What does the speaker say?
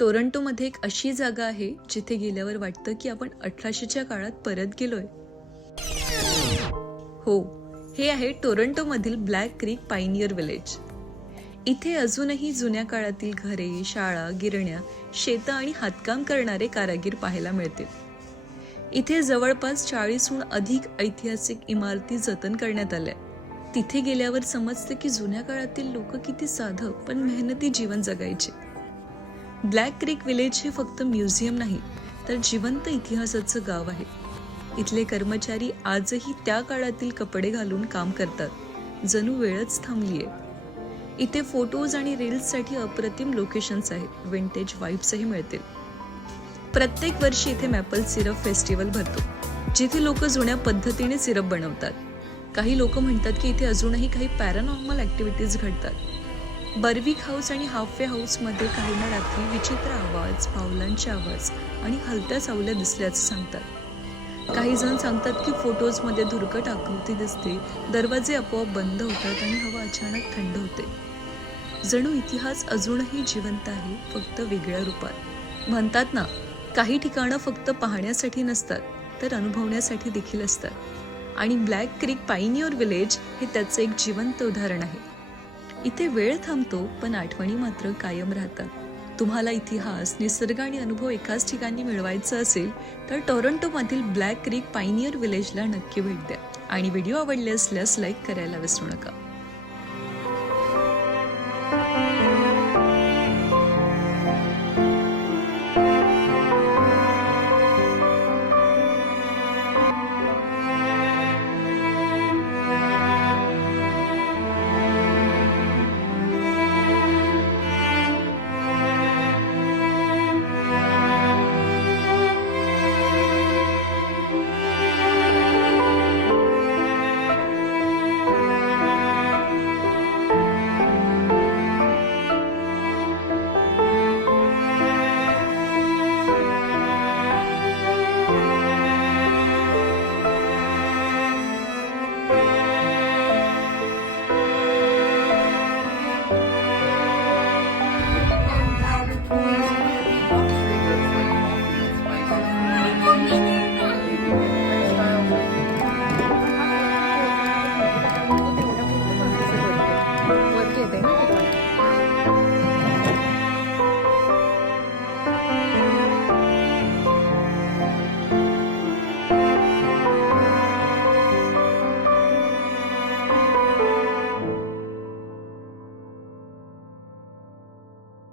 टोरंटोमध्ये एक अशी जागा आहे जिथे गेल्यावर वाटतं की आपण 1800च्या काळात परत गेलोय. हो, हे आहे टोरंटोमधील ब्लॅक क्रीक पायनियर विलेज. इथे अजूनही जुन्या काळातील घरे, शाळा, गिरण्या, शेतं आणि हातकाम करणारे कारागीर पाहायला मिळतील. इथे जवळपास 40हून अधिक ऐतिहासिक इमारती जतन करण्यात आल्या. तिथे गेल्यावर समजते की जुन्या काळातील लोक किती साधं पण मेहनती जीवन जगायचे. ब्लॅक क्रीक विलेज हे फक्त म्युझियम नाही तर जिवंत इतिहासाचं गाव आहे. इथले कर्मचारी आजही त्या काळातील कपडे घालून काम करतात, जणू वेळच थांबलीये. इथे फोटोज आणि रील्ससाठी अप्रतिम लोकेशन्स आहेत, विंटेज वाईब्सही मिळतील. प्रत्येक वर्षी इथे मॅपल सिरप फेस्टिवल भरतो, जिथे लोक जुन्या पद्धतीने सिरप बनवतात. काही लोक म्हणतात की इथे अजूनही काही पॅरानॉर्मल ॲक्टिव्हिटीज घडतात. बर्विक हाऊस आणि हाफवे हाऊसमध्ये काहींना रात्री विचित्र आवाज, पावलांचे आवाज आणि हलत्या सावल्या दिसल्याचं सांगतात. काही जण सांगतात की फोटोजमध्ये धुरकट आकृती दिसते, दरवाजे आपोआप बंद होतात आणि हवा अचानक थंड होते. जणू इतिहास अजूनही जिवंत आहे, फक्त वेगळ्या रूपात. म्हणतात ना, काही ठिकाणं फक्त पाहण्यासाठी नसतात तर अनुभवण्यासाठी देखील असतात. आणि ब्लॅक क्रीक पायनियर विलेज हे त्याचं एक जिवंत उदाहरण आहे. इथे वेळ थांबतो पण आठवणी मात्र कायम राहतात. तुम्हाला इतिहास, निसर्ग आणि अनुभव एकाच ठिकाणी मिळवायचं असेल तर टोरंटोमधील ब्लॅक क्रीक पायनियर विलेजला नक्की भेट द्या. आणि व्हिडिओ आवडले असल्यास लाईक करायला विसरू नका.